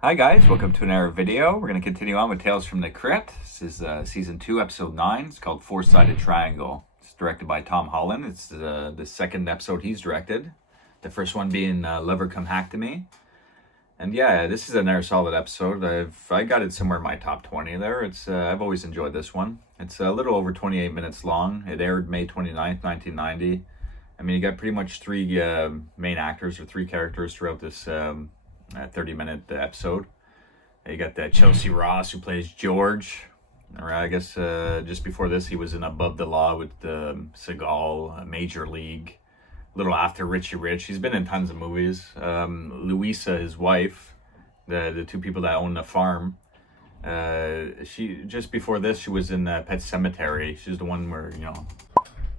Hi guys, welcome to another video. We're going to continue on with Tales from the Crypt. This is season 2, episode 9. It's called Four-Sided Triangle. It's directed by Tom Holland. It's the second episode he's directed. The first one being Lover Come Hack to Me. And yeah, this is another solid episode. I got it somewhere in my top 20 there. I've always enjoyed this one. It's a little over 28 minutes long. It aired May 29th, 1990. I mean, you got pretty much three main actors or three characters throughout this 30-minute episode. You got that Chelsea Ross who plays George, or I guess just before this he was in Above the Law with Seagal, Major League, a little after Richie Rich. He's been in tons of movies. Louisa, his wife, the two people that own the farm. She just before this she was in Pet Cemetery. She's the one where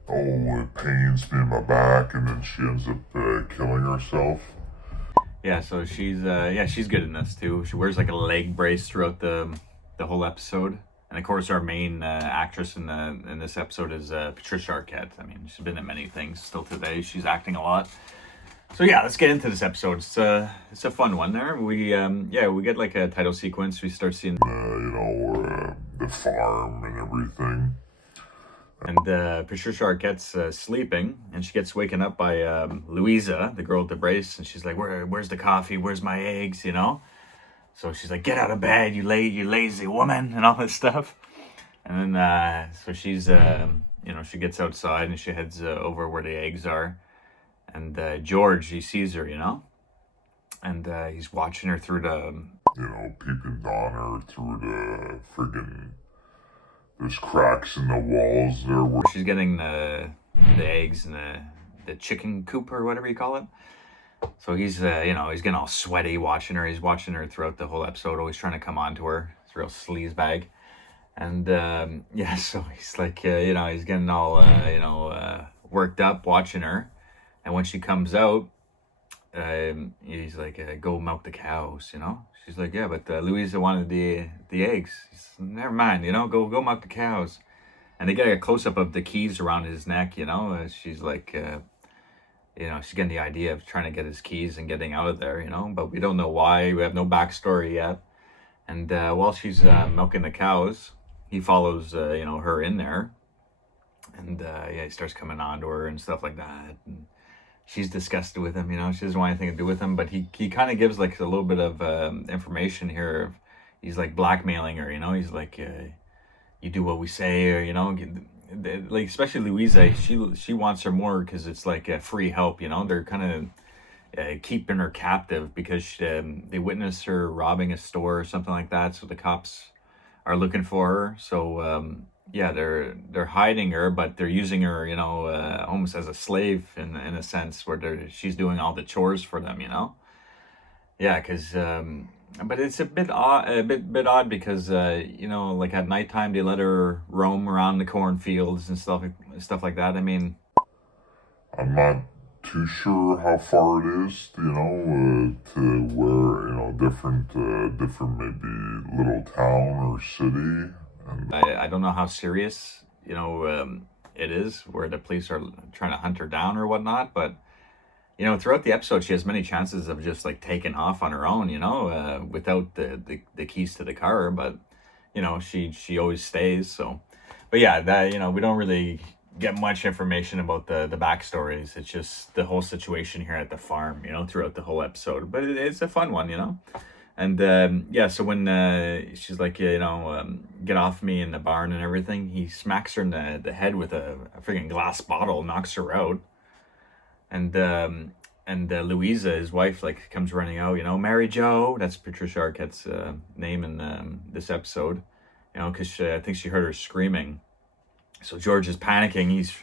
oh, it pains me in my back, and then she ends up killing herself. Yeah, so she's good in this too. She wears like a leg brace throughout the whole episode, and of course our main actress in this episode is Patricia Arquette. I mean, she's been in many things still today. She's acting a lot. So yeah, let's get into this episode. It's a fun one. There we get like a title sequence. We start seeing The farm and everything. And Patricia Arquette's sleeping, and she gets waken up by Louisa, the girl with the brace, and she's like, "Where's the coffee? Where's my eggs?" You know. So she's like, "Get out of bed, you lazy woman," and all this stuff. And then so she's she gets outside and she heads over where the eggs are, and George, he sees her, and he's watching her through the Peeping on her through the friggin'. There's cracks in the walls there. Where she's getting the eggs in the chicken coop or whatever you call it. So he's he's getting all sweaty watching her. He's watching her throughout the whole episode, always trying to come on to her. It's a real sleaze bag. And so he's like he's getting all worked up watching her. And when she comes out, he's like, "Go milk the cows," She's like, "Yeah, but Louisa wanted the eggs." He's, "Never mind, go milk the cows." And they get a close up of the keys around his neck, She's like, she's getting the idea of trying to get his keys and getting out of there, But we don't know why. We have no backstory yet. And while she's milking the cows, he follows her in there, and he starts coming on to her and stuff like that. And she's disgusted with him, she doesn't want anything to do with him, but he kind of gives like a little bit of information here. He's like blackmailing her, he's like, you do what we say, or like especially Louisa, she wants her more because it's like a free help, they're kind of keeping her captive because they witnessed her robbing a store or something like that, so the cops are looking for her. So they're hiding her, but they're using her, almost as a slave in a sense, where she's doing all the chores for them, Yeah, because but it's a bit odd because like at nighttime they let her roam around the cornfields and stuff like that. I mean, I'm not too sure how far it is, to where different maybe little town or city. I don't know how serious it is where the police are trying to hunt her down or whatnot, but throughout the episode she has many chances of just like taking off on her own, without the keys to the car, but she always stays. So but yeah, that we don't really get much information about the backstories. It's just the whole situation here at the farm, throughout the whole episode, but it's a fun one, And so when she's like, get off me in the barn and everything, he smacks her in the head with a freaking glass bottle, knocks her out. And Louisa, his wife, like comes running out, Mary Jo, that's Patricia Arquette's name in this episode, because I think she heard her screaming. So George is panicking. He's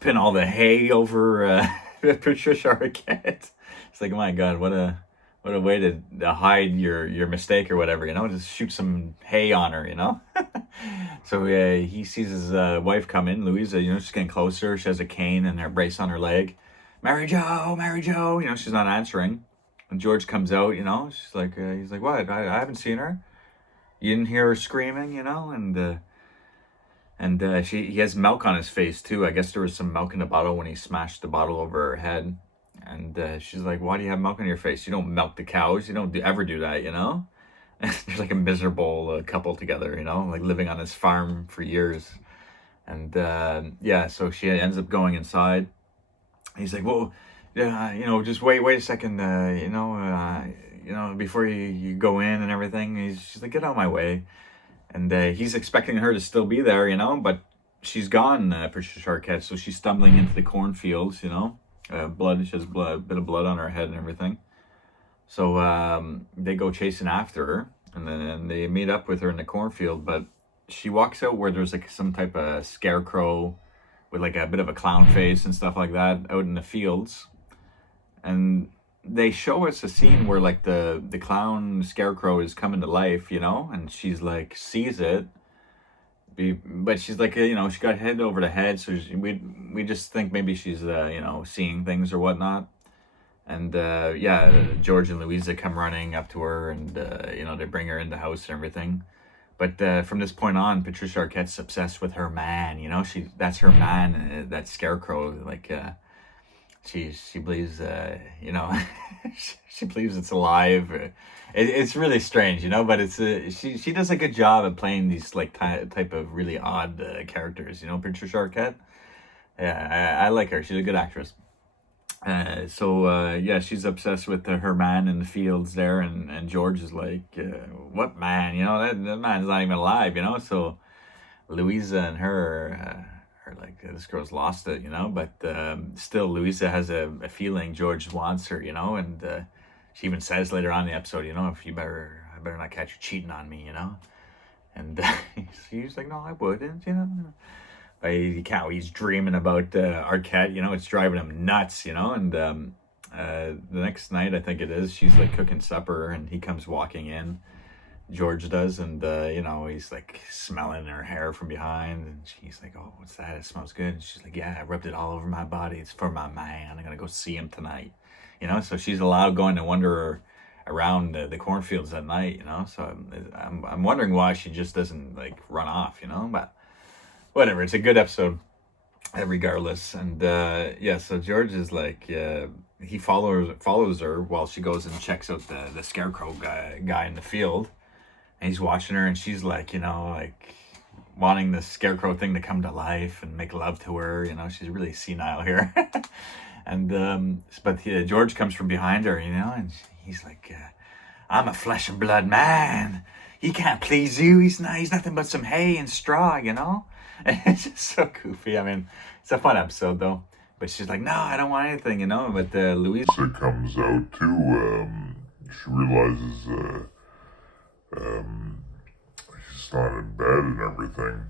putting all the hay over Patricia Arquette. It's like, oh my God, what a way to hide your mistake or whatever, just shoot some hay on her, So he sees his wife come in, Louisa, she's getting closer. She has a cane and her brace on her leg. Mary Jo, she's not answering. And George comes out, she's like, he's like, "What? I haven't seen her. You didn't hear her screaming, And he has milk on his face too. I guess there was some milk in the bottle when he smashed the bottle over her head. And she's like, why do you have milk on your face? You don't milk the cows. You don't ever do that, you know? They're like a miserable couple together, you know, like living on this farm for years. And yeah, so she ends up going inside. He's like, well, yeah, just wait a second, before you go in and everything. She's like, get out of my way. And he's expecting her to still be there, but she's gone, Patricia Arquette. So she's stumbling into the cornfields, blood. She has a bit of blood on her head and everything. So they go chasing after her, and then they meet up with her in the cornfield. But she walks out where there's like some type of scarecrow with like a bit of a clown face and stuff like that out in the fields. And they show us a scene where like the clown scarecrow is coming to life, and she's like sees it. But she's like, she got head over the head, so we just think maybe she's seeing things or whatnot. And yeah, George and Louisa come running up to her, and they bring her in the house and everything. But from this point on, Patricia Arquette's obsessed with her man. That's her man, that scarecrow. Like she believes, she believes it's alive. It's really strange, but it's she does a good job at playing these like type of really odd characters. Patricia Arquette. Yeah, I like her. She's a good actress. So yeah, she's obsessed with her man in the fields there, and George is like, what man? That man's not even alive, So Louisa and her are like, this girl's lost it, But still, Louisa has a feeling George wants her, and she even says later on in the episode, if I better not catch you cheating on me, And he's like, no, I wouldn't, He can't. He's dreaming about Arquette. It's driving him nuts. And the next night, I think it is, she's like cooking supper, and he comes walking in. George does, and he's like smelling her hair from behind, and she's like, "Oh, what's that? It smells good." And she's like, "Yeah, I rubbed it all over my body. It's for my man. I'm gonna go see him tonight." So she's allowed going to wander around the cornfields at night. So I'm wondering why she just doesn't like run off. But whatever, it's a good episode regardless. And yeah, so George is like, he follows her while she goes and checks out the scarecrow guy in the field, and he's watching her, and she's like, like wanting the scarecrow thing to come to life and make love to her. She's really senile here. And but George comes from behind her, and he's like, I'm a flesh and blood man. He can't please you. He's nothing but some hay and straw, It's just so goofy. I mean, it's a fun episode though. But she's like, no, I don't want anything, But Louise comes out too. She realizes he's not in bed and everything.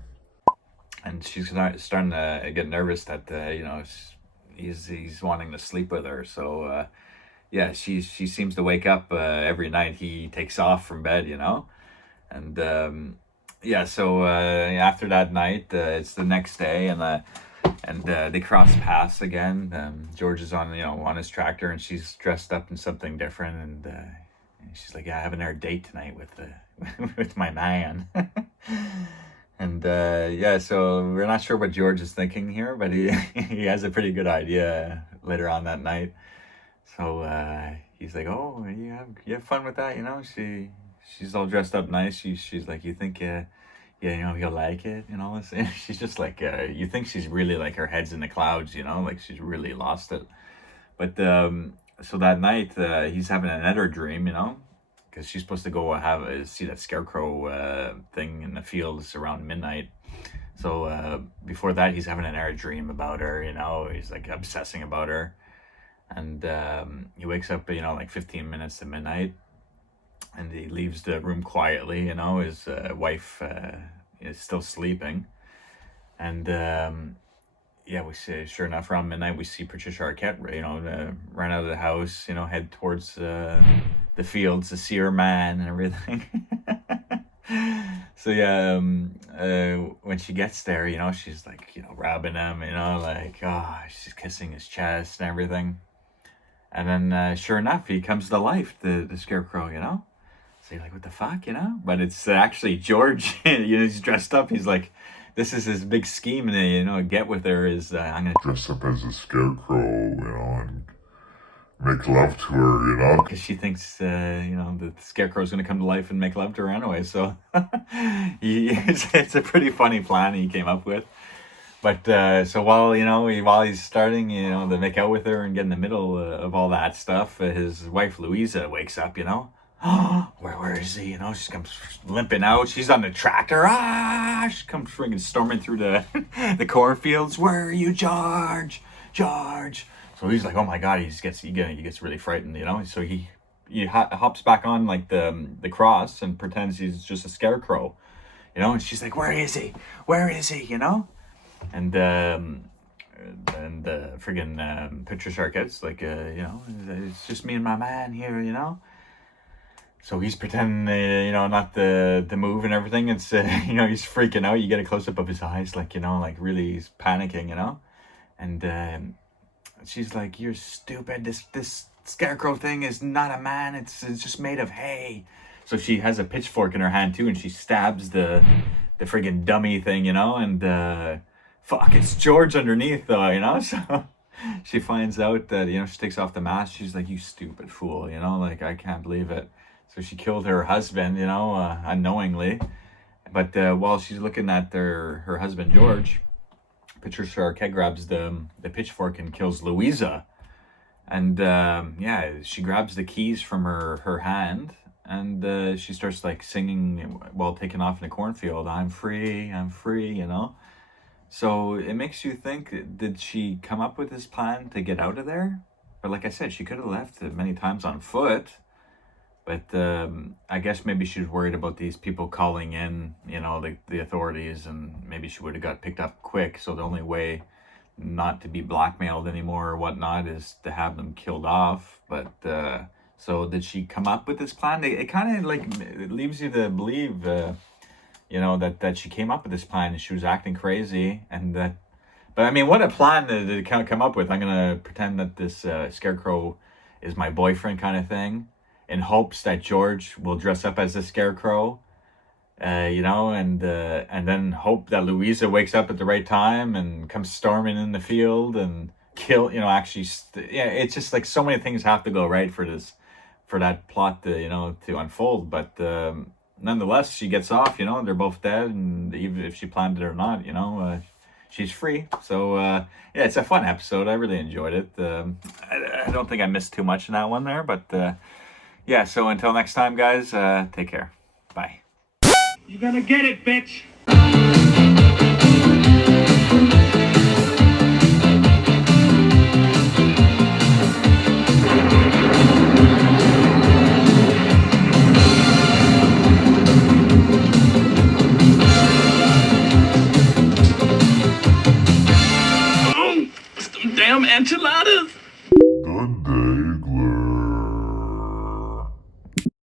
And she's starting to get nervous that he's wanting to sleep with her. So yeah, she seems to wake up every night. He takes off from bed, And yeah, so after that night, it's the next day, and they cross paths again. George is on his tractor, and she's dressed up in something different, and she's like, "Yeah, I have another date tonight with with my man." And yeah, so we're not sure what George is thinking here, but he he has a pretty good idea later on that night. So he's like, "Oh, you have fun with that, She's all dressed up nice. She's like, you think, he'll like it and all this." And she's just like, you think she's really like her head's in the clouds, like she's really lost it. But so that night, he's having another dream, because she's supposed to go see that scarecrow thing in the fields around midnight. So before that, he's having another dream about her, he's like obsessing about her. And he wakes up, like 15 minutes to midnight. And he leaves the room quietly, his wife is still sleeping. And yeah, we see, sure enough, around midnight, we see Patricia Arquette, run out of the house, head towards the fields to see her man and everything. So yeah, when she gets there, she's like, rubbing him, like, oh, she's kissing his chest and everything. And then sure enough, he comes to life, the scarecrow, So you're like, what the fuck, But it's actually George, he's dressed up. He's like, this is his big scheme, and get with her is, I'm going to dress up as a scarecrow, and make love to her, you know? Because she thinks, the scarecrow's going to come to life and make love to her anyway. So it's a pretty funny plan he came up with. But so while he's starting, to make out with her and get in the middle of all that stuff, his wife Louisa wakes up. Where is he? She comes limping out. She's on the tractor. She comes freaking storming through the the cornfields. Where are you, George? George. So he's like, oh my god, he gets really frightened. So he hops back on like the cross and pretends he's just a scarecrow. And she's like, where is he? Where is he? And friggin' Patricia Arquette's like, it's just me and my man here. So he's pretending, not to move and everything. It's, he's freaking out. You get a close up of his eyes, like, like really he's panicking, And she's like, you're stupid. This scarecrow thing is not a man. It's just made of hay. So she has a pitchfork in her hand too, and she stabs the friggin' dummy thing, and fuck, it's George underneath though, So she finds out that, she takes off the mask. She's like, you stupid fool, like, I can't believe it. So she killed her husband, unknowingly. But while she's looking at her husband, George, Patricia Arquette grabs the pitchfork and kills Louisa. And she grabs the keys from her hand, and she starts like singing while taking off in the cornfield. I'm free, So it makes you think, did she come up with this plan to get out of there? But like I said, she could have left many times on foot. But I guess maybe she was worried about these people calling in, the authorities, and maybe she would have got picked up quick. So the only way not to be blackmailed anymore or whatnot is to have them killed off. But so did she come up with this plan? It kind of like it leaves you to believe, that she came up with this plan and she was acting crazy, and that. But I mean, what a plan to come up with. I'm gonna pretend that this scarecrow is my boyfriend, kind of thing, in hopes that George will dress up as a scarecrow, and then hope that Louisa wakes up at the right time and comes storming in the field and kill, it's just like so many things have to go right for that plot to unfold. But nonetheless, she gets off, they're both dead, and even if she planned it or not, she's free. So it's a fun episode. I really enjoyed it. I don't think I missed too much in that one there, but so until next time, guys, take care. Bye. You gonna get it, bitch! Some damn enchiladas! Good day.